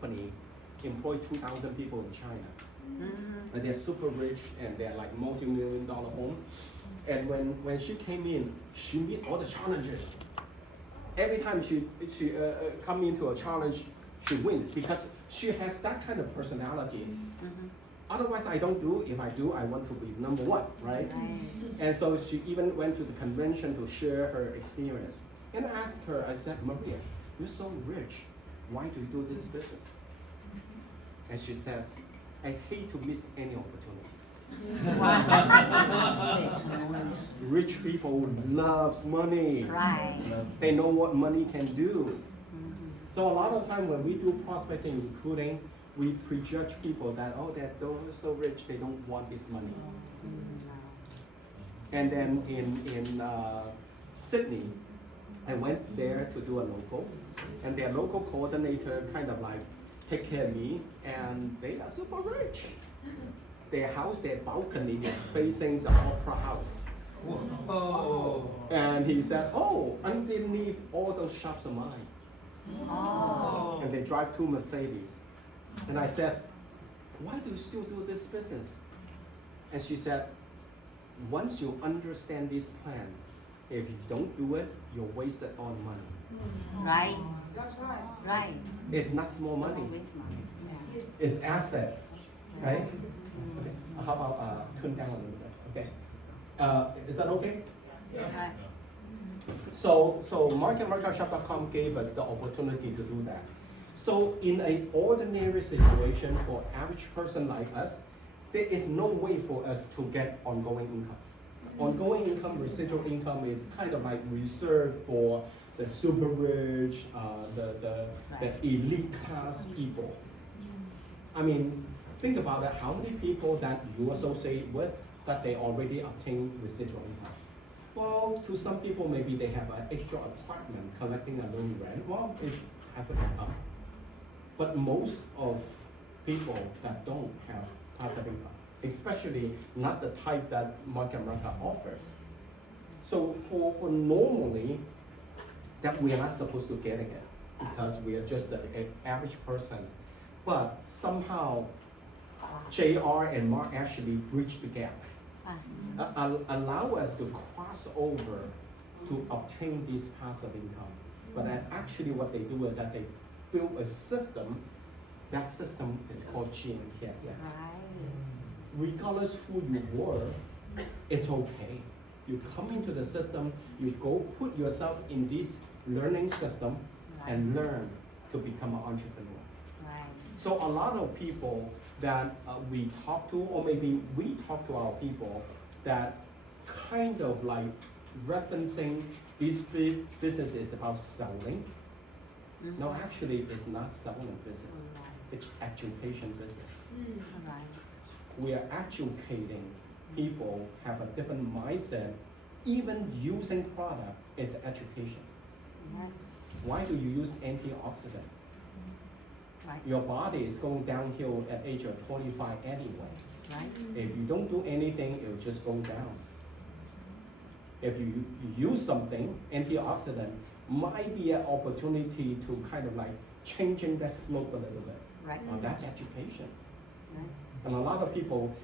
company employ 2,000 people in China. And they're super rich and they're like multi-million-dollar home. And when she came in, she meet all the challenges. Every time she come into a challenge, she wins because she has that kind of personality. Otherwise, I don't do. If I do, I want to be number one, right? And so she even went to the convention to share her experience. And I asked her, I said, Maria, you're so rich. Why do you do this business? And she says, I hate to miss any opportunity. Rich people loves money. Right. They know what money can do. So a lot of time when we do prospecting recruiting, we prejudge people that, oh, they're so rich, they don't want this money. And then in Sydney, I went there to do a local, and their local coordinator kind of like take care of me, and they are super rich. Their house, their balcony is facing the opera house. Oh. And he said, oh, underneath all those shops are mine. Oh. And they drive 2 Mercedes. And I said, why do you still do this business? And she said, once you understand this plan, if you don't do it, you're wasted all the money. Right. That's right. Right. It's not small money. Waste money. It's asset, right? Okay. How about tune down a little bit? Okay. Is that okay? Right. So marketmarketshop.com gave us the opportunity to do that. So in an ordinary situation for average person like us, there is no way for us to get ongoing income. Ongoing income, residual income is kind of like reserved for the super rich, the elite class people. I mean, think about it, how many people that you associate with that they already obtain residual income? Well, to some people, maybe they have an extra apartment collecting a loan rent. Well, it's passive income. But most of people that don't have passive income, especially not the type that Market offers. So for normally, that we are not supposed to get it because we are just an average person. But somehow, JR and Mark actually bridge the gap. Allow us to cross over to obtain this passive income. But then actually what they do is that they build a system. That system is called GMTSS. Right. Regardless who you were, it's okay. You come into the system, you go put yourself in this learning system and learn to become an entrepreneur. Right. So a lot of people that we talk to, or maybe we talk to our people that kind of like referencing this business is about selling. No, actually it's not selling business, it's education business. Right. We are educating people have a different mindset. Even using product is education. Right. Why do you use antioxidant? Right. Your body is going downhill at age of 25 anyway. Right. If you don't do anything, it will just go down. If you use something, antioxidant might be an opportunity to kind of like changing that slope a little bit. Right. That's education. Right. And a lot of people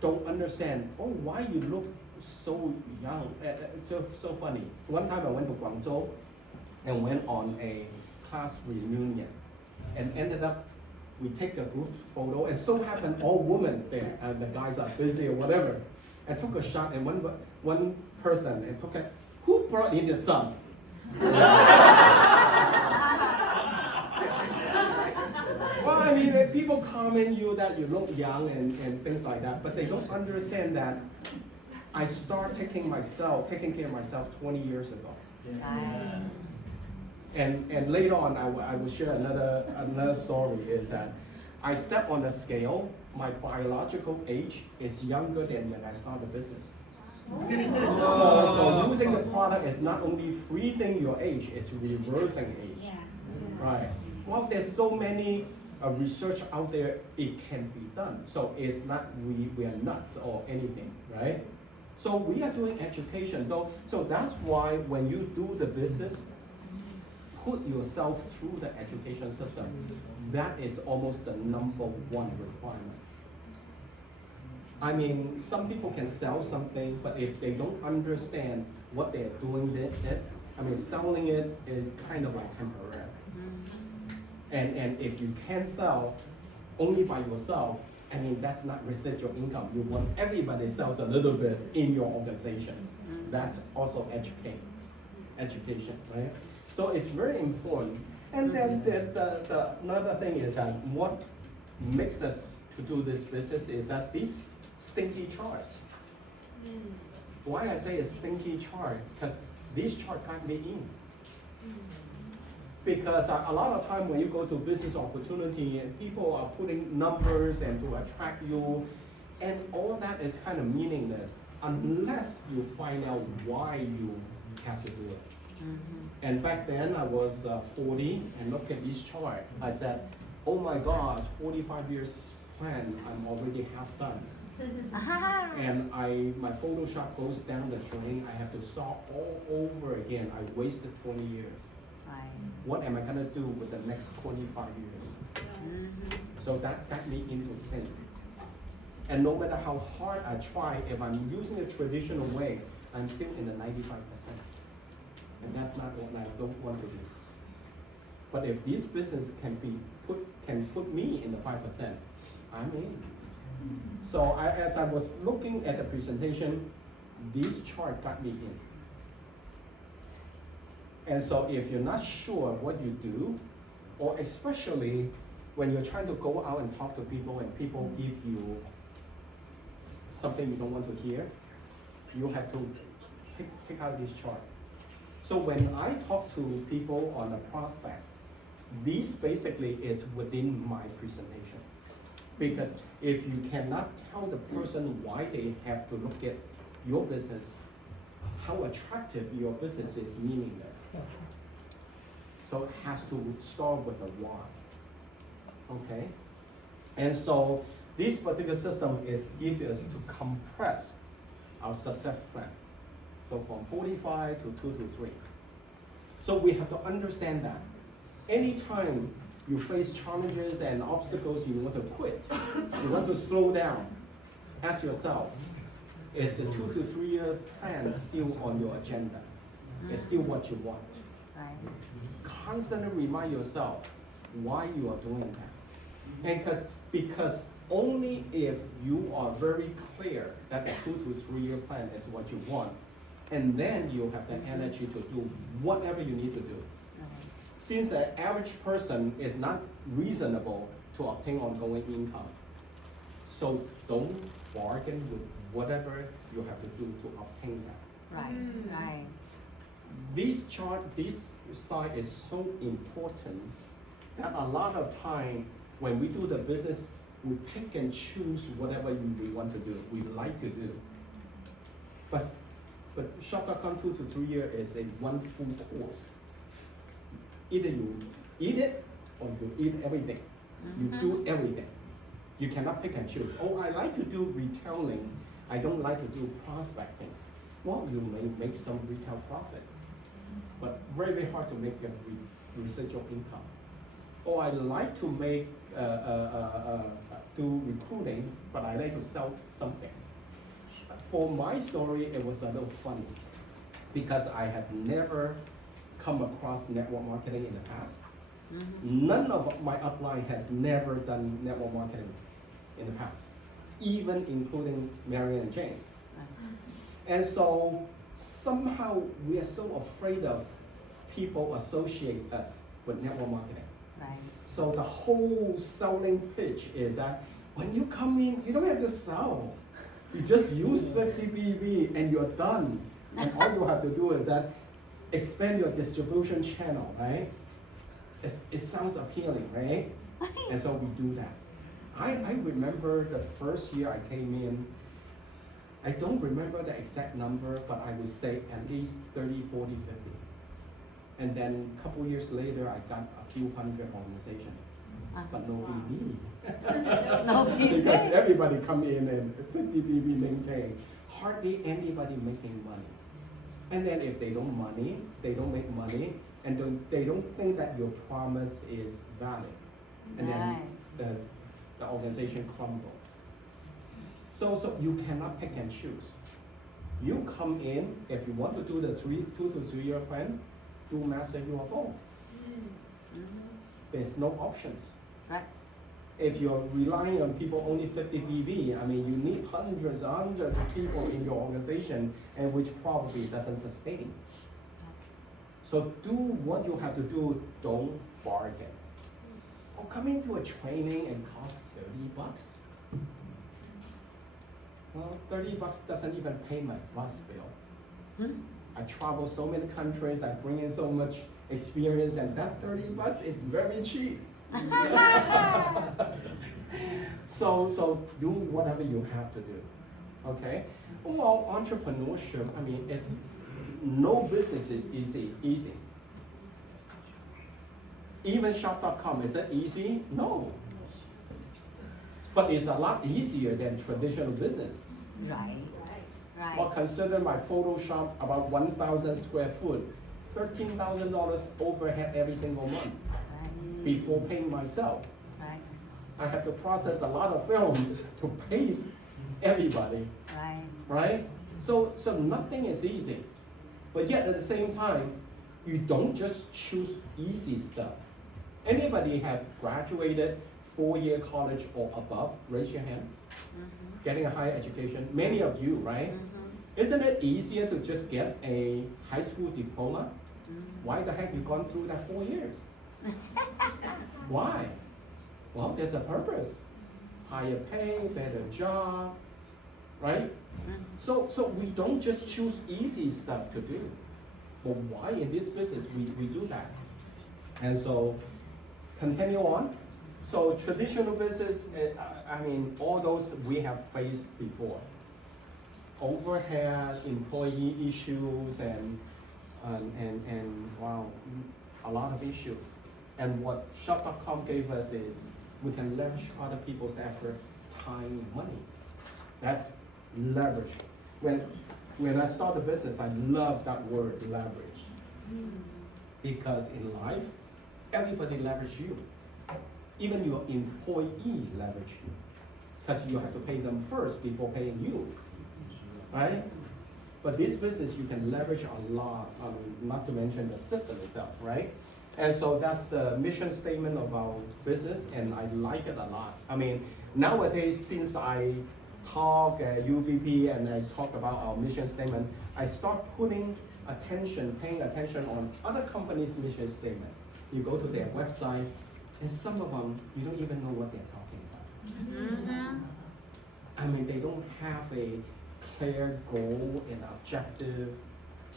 don't understand, oh, why you look so young, so funny. One time I went to Guangzhou and went on a class reunion and ended up, we take a group photo and so happened all women there and the guys are busy or whatever. I took a shot and one person and took a, who brought in the son? Well, I mean, people comment you that you look young and things like that, but they don't understand that I started taking care of myself 20 years ago. Right. And later on, I will share another story is that I step on the scale, my biological age is younger than when I started the business. So using the product is not only freezing your age, it's reversing age. Yeah. Right. Well, there's so many research out there, it can be done. So it's not we are nuts or anything, right? So we are doing education though. So that's why when you do the business, put yourself through the education system. That is almost the number one requirement. I mean, some people can sell something, but if they don't understand what they're doing with it, I mean, selling it is kind of like temporary. And if you can sell only by yourself, I mean, that's not residual income. You want everybody sells a little bit in your organization. That's also education, right? So it's very important. And then the another thing is that what makes us to do this business is that this stinky chart. Why I say a stinky chart? Because this chart got me in. Because a lot of time when you go to business opportunity and people are putting numbers and to attract you, and all that is kind of meaningless unless you find out why you have to do it. And back then I was 40 and looked at this chart. I said, oh my gosh, 45 years plan, I'm already half done. And my Photoshop goes down the drain. I have to start all over again. I wasted 20 years. Right. What am I gonna do with the next 25 years? So that got me into things. And no matter how hard I try, if I'm using a traditional way, I'm still in the 95%. And that's not what I don't want to do. But if this business can put me in the 5%, I'm in. So as I was looking at the presentation, this chart got me in. And so if you're not sure what you do, or especially when you're trying to go out and talk to people and people give you something you don't want to hear, you have to pick out this chart. So when I talk to people on a prospect, this basically is within my presentation. Because if you cannot tell the person why they have to look at your business, how attractive your business is meaningless. So it has to start with a why. Okay? And so this particular system is give us to compress our success plan. So from 45 to 2 to 3. So we have to understand that. Anytime you face challenges and obstacles, you want to quit, you want to slow down, ask yourself, is the 2 to 3 year plan still on your agenda? It's still what you want. Right. Constantly remind yourself why you are doing that. And because only if you are very clear that the 2 to 3 year plan is what you want, and then you have the energy to do whatever you need to do. Since the average person is not reasonable to obtain ongoing income, so don't bargain with whatever you have to do to obtain that. Right. Right. This chart, this side is so important that a lot of time when we do the business, we pick and choose whatever we want to do, we like to do. But Shop.com 2 to 3 year is a one full course. Either you eat it or you eat everything. You do everything. You cannot pick and choose. Oh, I like to do retailing. I don't like to do prospecting. Well, you may make some retail profit, but very, very hard to make a residual income. Oh, I like to make do recruiting, but I like to sell something. For my story, it was a little funny because I have never come across network marketing in the past. None of my upline has never done network marketing in the past, even including Marion and James. And so somehow we are so afraid of people associate us with network marketing. Right. So the whole selling pitch is that when you come in, you don't have to sell. You just use 50 BB and you're done. And all you have to do is that expand your distribution channel, right? It sounds appealing, right? And so we do that. I remember the first year I came in, I don't remember the exact number, but I would say at least 30, 40, 50. And then a couple years later, I got a few hundred organizations, but no BB. No BB. Because everybody come in and 50 BB maintain, hardly anybody making money. And then if they don't make money, and they don't think that your promise is valid. And Right. then the organization crumbles. So you cannot pick and choose. You come in, if you want to do the 2 to 3 year plan, do master UFO. There's no options. Right. If you're relying on people only 50 PV, I mean, you need hundreds of people in your organization, and which probably doesn't sustain. So do what you have to do, don't bargain. Or coming to a training and cost $30. Well, $30 doesn't even pay my bus bill. I travel so many countries, I bring in so much experience, and that $30 is very cheap. So do whatever you have to do, okay? Well, entrepreneurship, I mean, it's no business is easy. Even shop.com, is it easy? No. But it's a lot easier than traditional business. Right. Well, Right. consider my Photoshop about 1,000 square foot, $13,000 overhead every single month Right. before paying myself. Right. I have to process a lot of film to pace everybody, Right. right? So nothing is easy. But yet at the same time, you don't just choose easy stuff. Anybody have graduated 4-year college or above? Raise your hand. Getting a higher education. Many of you, right? Isn't it easier to just get a high school diploma? Why the heck you gone through that 4 years? Why? Well, there's a purpose. Higher pay, better job, right? So we don't just choose easy stuff to do. But why in this business we do that? And so continue on. So traditional business, I mean, all those we have faced before. Overhead, employee issues, and wow, a lot of issues. And what shop.com gave us is we can leverage other people's effort, time, money. That's leverage. When I started the business, I love that word, leverage. Because in life, everybody leverage you. Even your employee leverage you. Because you have to pay them first before paying you, right? But this business, you can leverage a lot, not to mention the system itself, right? And so that's the mission statement of our business, and I like it a lot. I mean, nowadays, since I talk at UBP and I talk about our mission statement, I start paying attention on other companies' mission statement. You go to their website, and some of them, you don't even know what they're talking about. I mean, they don't have a clear goal and objective.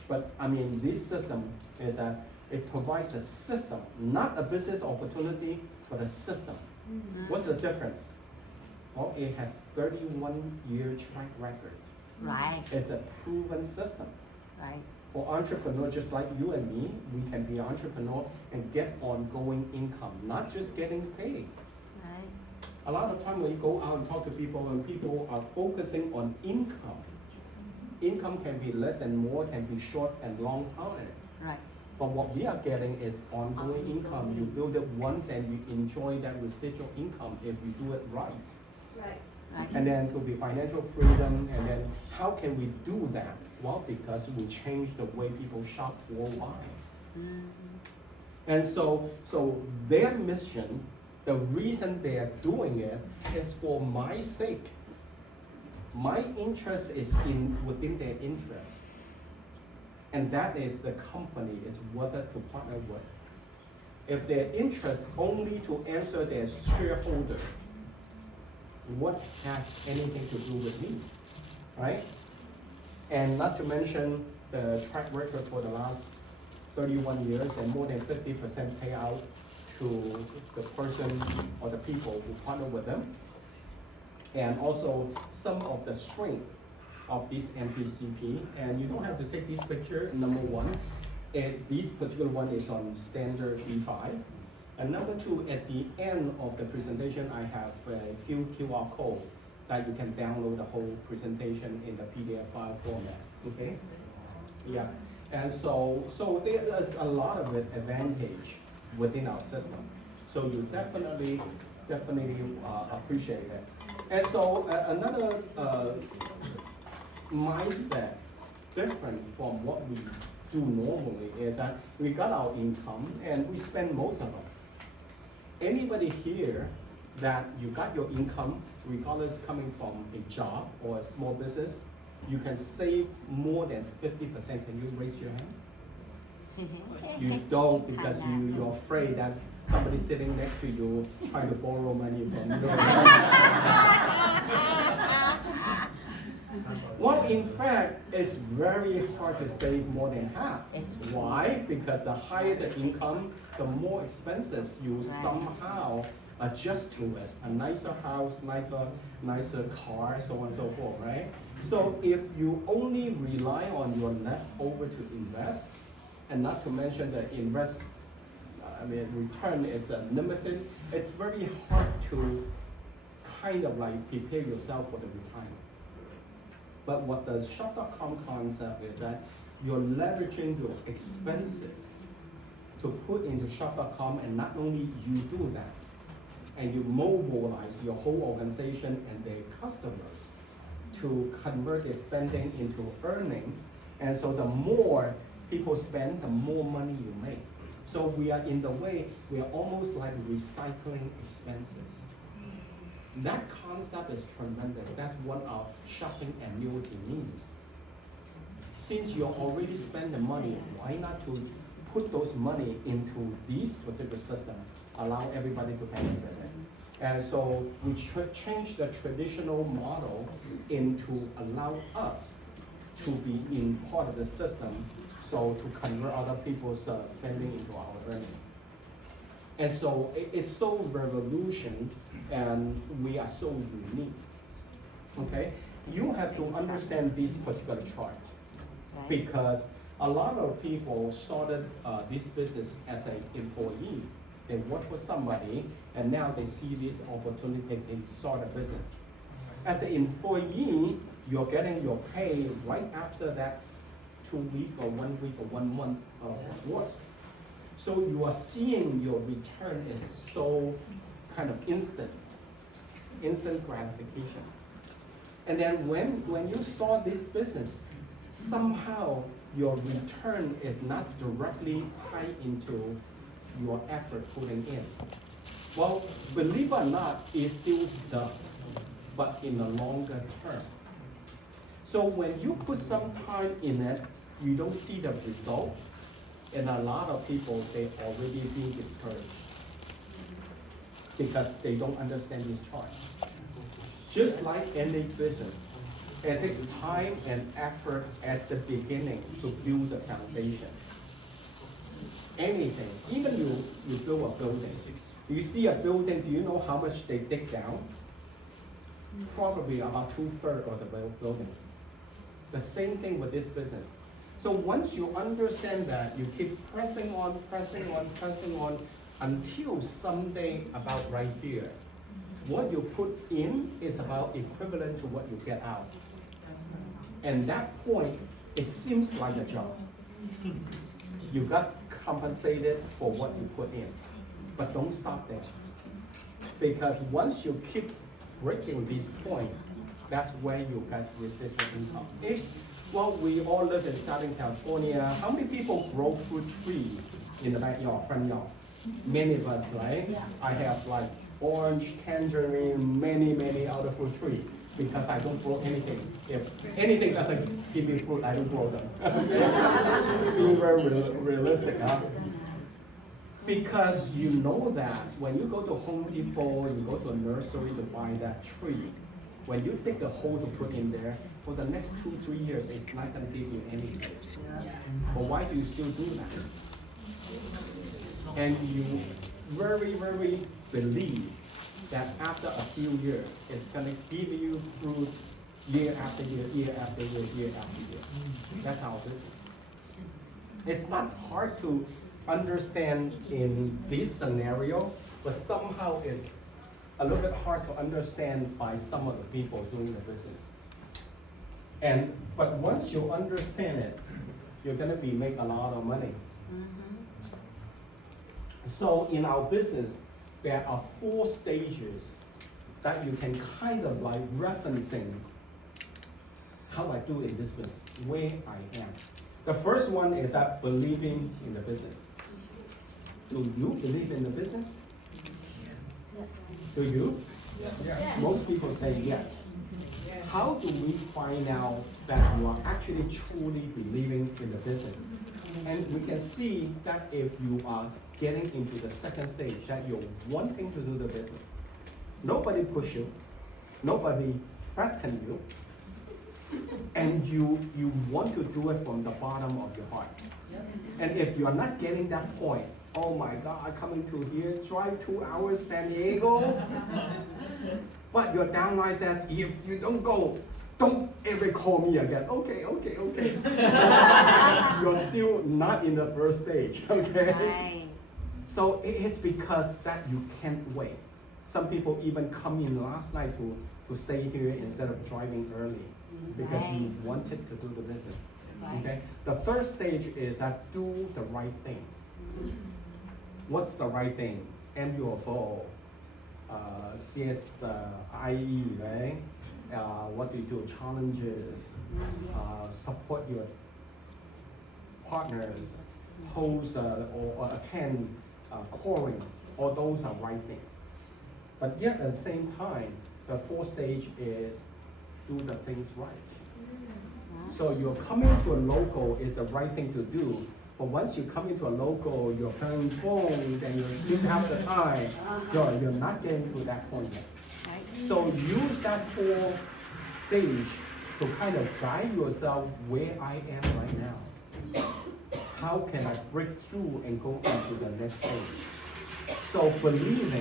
But I mean, this system is that it provides a system, not a business opportunity, but a system. What's the difference? Well, it has 31-year track record. Right. It's a proven system. Right. For entrepreneurs just like you and me, we can be an entrepreneur and get ongoing income, not just getting paid. Right. A lot of time when you go out and talk to people, and people are focusing on income, income can be less and more, can be short and long time. Right. But what we are getting is ongoing income. You build it once and you enjoy that residual income if you do it right. Right. And then to be financial freedom, and then how can we do that? Well, because we change the way people shop worldwide. And so their mission, the reason they are doing it is for my sake. My interest is within their interest. And that is the company is whether to partner with. If their interest only to answer their shareholder, what has anything to do with me, right? And not to mention the track record for the last 31 years and more than 50% payout to the person or the people who partner with them. And also some of the strength of this MPCP. And you don't have to take this picture, number one. This particular one is on standard E5. And number two, at the end of the presentation, I have a few QR code that you can download the whole presentation in the PDF file format, okay? Yeah, And so there is a lot of advantage within our system. So you definitely appreciate it. And so another mindset different from what we do normally is that we got our income and we spend most of it. Anybody here that you got your income, regardless coming from a job or a small business, you can save more than 50%. Can you raise your hand? You don't because you're afraid that somebody sitting next to you trying to borrow money from you. Well, in fact, it's very hard to save more than half. Why? Because the higher the income, the more expenses you somehow adjust to it. A nicer house, nicer car, so on and so forth, right? So if you only rely on your leftover to invest, and not to mention the return is limited, it's very hard to kind of like prepare yourself for the retirement. But what the shop.com concept is that you're leveraging your expenses to put into shop.com, and not only you do that, and you mobilize your whole organization and their customers to convert their spending into earning. And so the more people spend, the more money you make. So we are in the way, we are almost like recycling expenses. That concept is tremendous. That's what our shopping annuity means. Since you already spend the money, why not to put those money into this particular system, allow everybody to benefit it? And so we change the traditional model into allow us to be in part of the system, so to convert other people's spending into our earning. And so it's so revolution, and we are so unique. Okay, you have to understand this particular chart because a lot of people started this business as an employee. They work for somebody, and now they see this opportunity in start a business. As an employee, you're getting your pay right after that 2 week or 1 week or 1 month of work. So you are seeing your return is so kind of instant gratification. And then when you start this business, somehow your return is not directly tied into your effort putting in. Well, believe it or not, it still does, but in a longer term. So when you put some time in it, you don't see the result, and a lot of people, they already being discouraged because they don't understand this chart. Just like any business, it takes time and effort at the beginning to build the foundation. Anything, even you build a building. You see a building, do you know how much they dig down? Probably about 2/3 of the building. The same thing with this business. So once you understand that, you keep pressing on until someday about right here. What you put in is about equivalent to what you get out. And that point, it seems like a job. You got compensated for what you put in. But don't stop there. Because once you keep breaking this point, that's where you get residual income. Well, we all live in Southern California. How many people grow fruit tree in the backyard, front yard? Many of us, right? Yeah. I have like orange, tangerine, many other fruit trees because I don't grow anything. If anything doesn't give me fruit, I don't grow them. Being very realistic, huh? Because you know that when you go to Home Depot, you go to a nursery to buy that tree, when you dig a hole to put in there, for the next 2-3 years, it's not going to give you anything. But why do you still do that? And you very believe that after a few years, it's going to give you fruit year after year, year after year, year after year. That's our business. It's not hard to understand in this scenario, but somehow it's a little bit hard to understand by some of the people doing the business. But once you understand it, you're gonna be make a lot of money. Mm-hmm. So in our business, there are 4 stages that you can kind of like referencing how I do in this business, where I am. The first one is that believing in the business. Do you believe in the business? Yes. Do you? Yes. Most people say yes. How do we find out that you are actually truly believing in the business? And we can see that if you are getting into the second stage, that you're wanting to do the business. Nobody push you, nobody threaten you, and you want to do it from the bottom of your heart. And if you are not getting that point, oh my God, coming to here, drive 2 hours San Diego, but your downline says, if you don't go, don't ever call me again. Okay. You're still not in the first stage, okay? Right. So it's because that you can't wait. Some people even come in last night to stay here instead of driving early because you Right. wanted to do the business. Right. Okay? The third stage is that do the right thing. What's the right thing? MUFO, CSIE, right? What do you do? Challenges, support your partners, host or attend callings. All those are right things. But yet at the same time, the 4th stage is do the things right. So you're coming to a local is the right thing to do. But once you come into a local, you're playing phones and you sleep half the time, you're not getting to that point yet. Right. So use that 4 stage to kind of guide yourself where I am right now. How can I break through and go into the next stage? So belief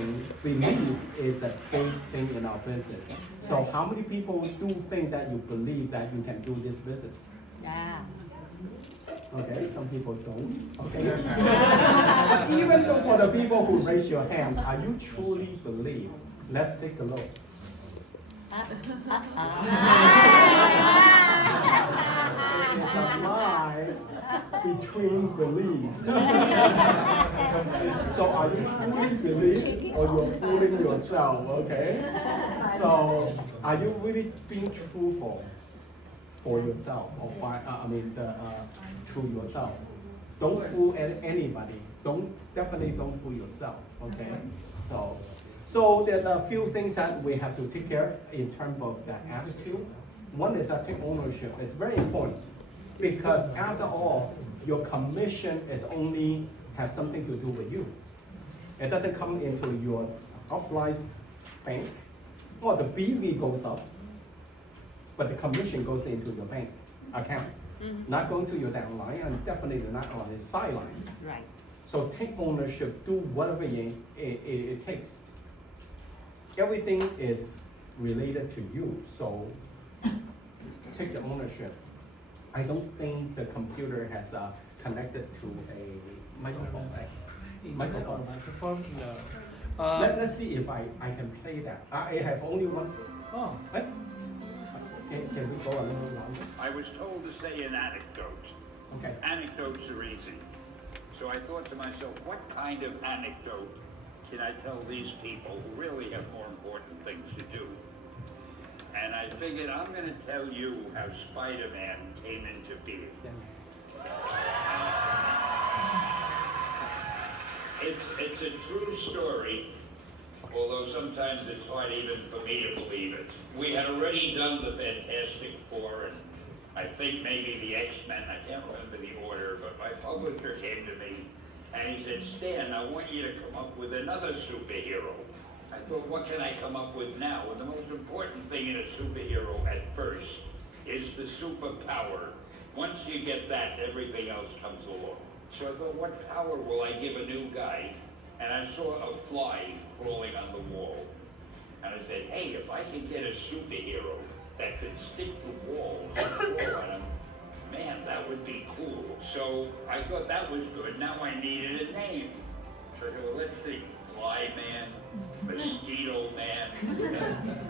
is a big thing in our business. So how many people do think that you believe that you can do this business? Yeah. Okay, some people don't. Okay. Even though for the people who raise your hand, are you truly believe? Let's take a look. It's a lie between belief. So are you truly believe or you're fooling yourself, okay? So are you really being truthful for yourself or by, to yourself? Don't fool anybody. Definitely don't fool yourself, okay? So there are a few things that we have to take care of in terms of the attitude. One is that take ownership. It's very important because after all, your commission is only has something to do with you. It doesn't come into your upline bank, or the BV goes up, but the commission goes into your bank account, not going to your downline, and definitely not on the sideline. Right. So take ownership, do whatever it takes. Everything is related to you, so take the ownership. I don't think the computer has connected to a microphone, right? Microphone. Microphone. Let's see if I can play that. I have only one. Oh. Right? Can we go a little longer? I was told to say an anecdote. Okay. Anecdotes are easy. So I thought to myself, what kind of anecdote can I tell these people who really have more important things to do? And I figured I'm going to tell you how Spider-Man came into being. It's a true story, although sometimes it's hard even for me to believe it. We had already done the Fantastic Four, and I think maybe the X-Men, I can't remember the order, but my publisher came to me and he said, Stan, I want you to come up with another superhero. I thought, what can I come up with now? And the most important thing in a superhero at first is the superpower. Once you get that, everything else comes along. So I thought, what power will I give a new guy? And I saw a fly crawling on the wall. And I said, hey, if I can get a superhero that could stick to walls and crawl on them, man, that would be cool. So I thought that was good. Now I needed a name. So I said, well, let's see, Fly Man, Mosquito Man.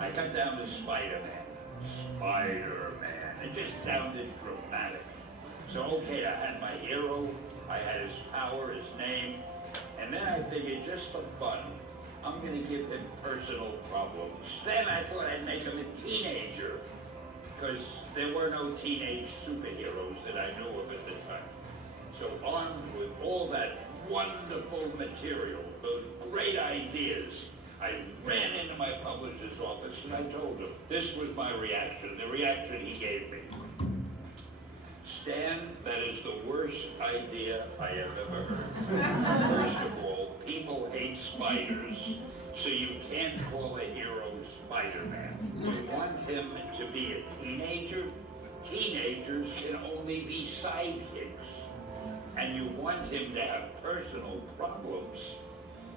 I got down to Spider-Man. Spider-Man. It just sounded dramatic. So okay, I had my hero, I had his power, his name, and then I figured just for fun, I'm gonna give him personal problems. Then I thought I'd make him a teenager, because there were no teenage superheroes that I knew of at the time. So armed with all that wonderful material, those great ideas, I ran into my publisher's office and I told him, this was my reaction, the reaction he gave me. Stan, that is the worst idea I have ever heard. First of all, people hate spiders, so you can't call a hero Spider-Man. You want him to be a teenager? Teenagers can only be sidekicks. And you want him to have personal problems.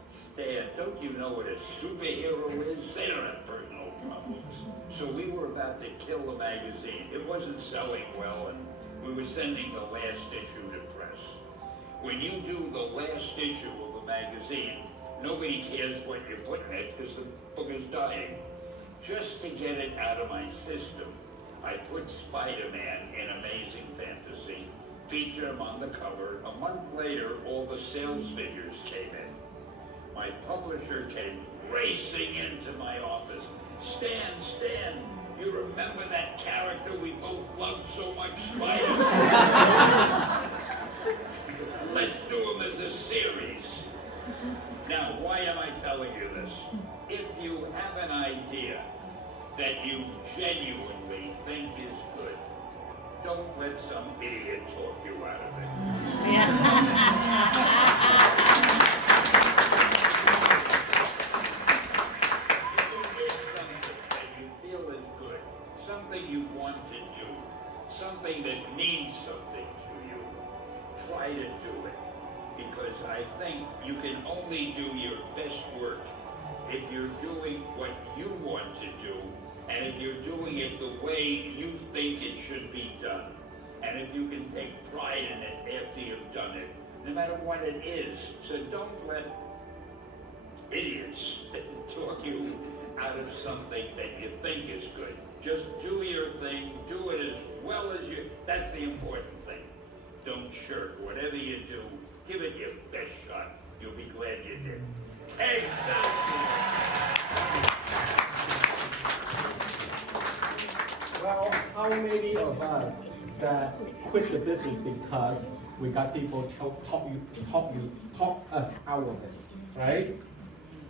Stan, don't you know what a superhero is? They don't have personal problems. So we were about to kill the magazine. It wasn't selling well, and we were sending the last issue to press. When you do the last issue of a magazine, nobody cares what you put in it because the book is dying. Just to get it out of my system, I put Spider-Man in Amazing Fantasy, featured him on the cover. A month later, all the sales figures came in. My publisher came racing into my office. Stan, you remember that character we both loved so much, Spider-Man? Let's do him as a series. Now, why am I telling you this? If you have an idea that you genuinely think is good, don't let some idiot talk you out of it. If it is something that you feel is good, something you want to do, something that means something to you, try to do it. Because I think you can only do your best work if you're doing what you want to do, and if you're doing it the way you think it should be done, and if you can take pride in it after you've done it, no matter what it is. So don't let idiots talk you out of something that you think is good. Just do your thing, do it as well as you, that's the important thing. Don't shirk. Whatever you do, give it your best shot. You'll be glad you did. Exactly. Well, how many of us that quit the business because we got people talk us out of it, right?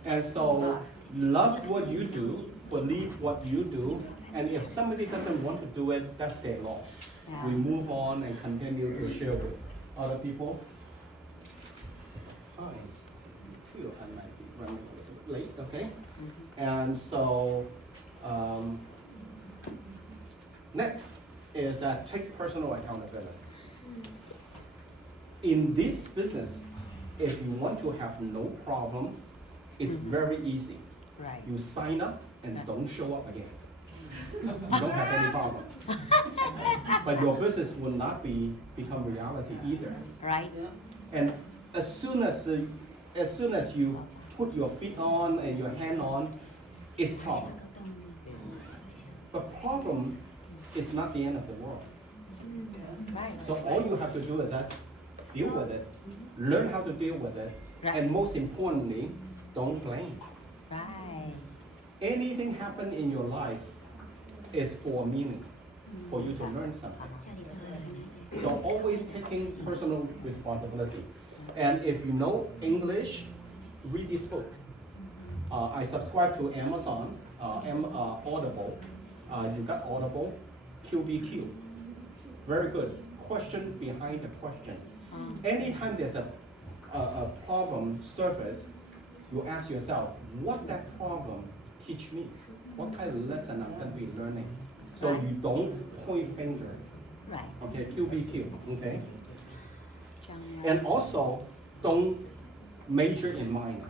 And so love what you do, believe what you do, and if somebody doesn't want to do it, that's their loss. Yeah. We move on and continue to share with other people. Hi, too, I might be running a little late, okay? And so, next is take personal accountability. In this business, if you want to have no problem, it's very easy. Right. You sign up and don't show up again. You don't have any problem. But your business will not become reality either. Right. And as soon as you put your feet on and your hand on, it's problem. But problem is not the end of the world. Right. So all you have to do is deal with it, learn how to deal with it, Right. and most importantly, don't blame. Right. Anything happen in your life is for a meaning, for you to learn something. So always taking personal responsibility. And if you know English, read this book. I subscribe to Amazon, Audible. You got Audible, QBQ. Very good. Question behind the question. Anytime there's a problem surface, you ask yourself, what that problem teach me? What kind of lesson I'm going to be learning? So you don't point finger. Right. Okay, QBQ. Okay. And also, don't major in minor.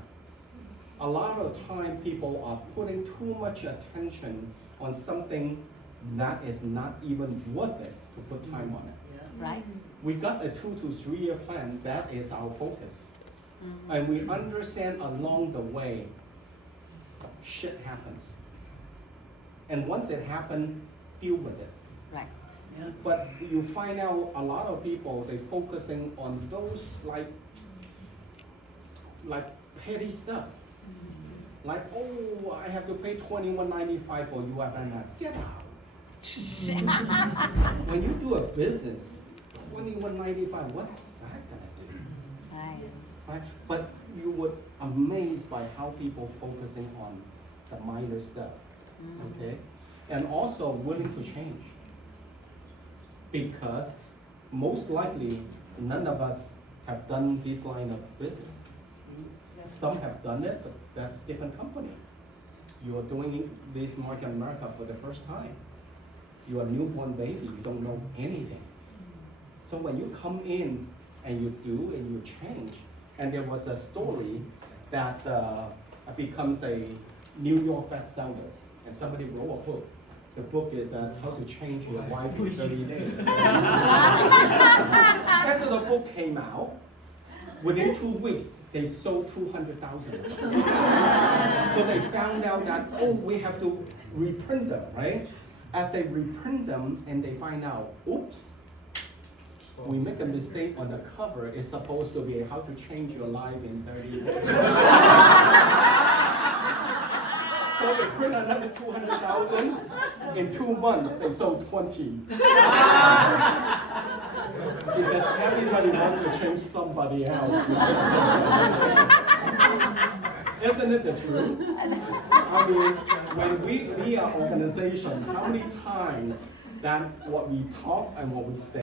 A lot of the time, people are putting too much attention on something that is not even worth it to put time on it. Right. We got a 2 to 3 year plan, that is our focus. And we understand along the way, shit happens. And once it happens, deal with it. Right. But you find out a lot of people, they focusing on those like petty stuff. Like, oh, I have to pay $21.95 for UFNS. Get out. When you do a business, $21.95, what's that gonna do? Right. Right? But you would amazed by how people focusing on the minor stuff. Okay? And also willing to change. Because most likely, none of us have done this line of business. Some have done it, but that's different company. You are doing this market in America for the first time. You are a newborn baby, you don't know anything. So when you come in and you do and you change, and there was a story that becomes a New York bestseller, and somebody wrote a book. The book is How to Change Your Life in 30 Days. After the book came out, within 2 weeks, they sold 200,000. So they found out that, oh, we have to reprint them, right? As they reprint them and they find out, oops, we make a mistake on the cover. It's supposed to be how to change your life in 30 days. So they print another 200,000. In 2 months, they sold 20. Because everybody wants to change somebody else. Isn't it the truth? I mean, when we are organization, how many times that what we talk and what we say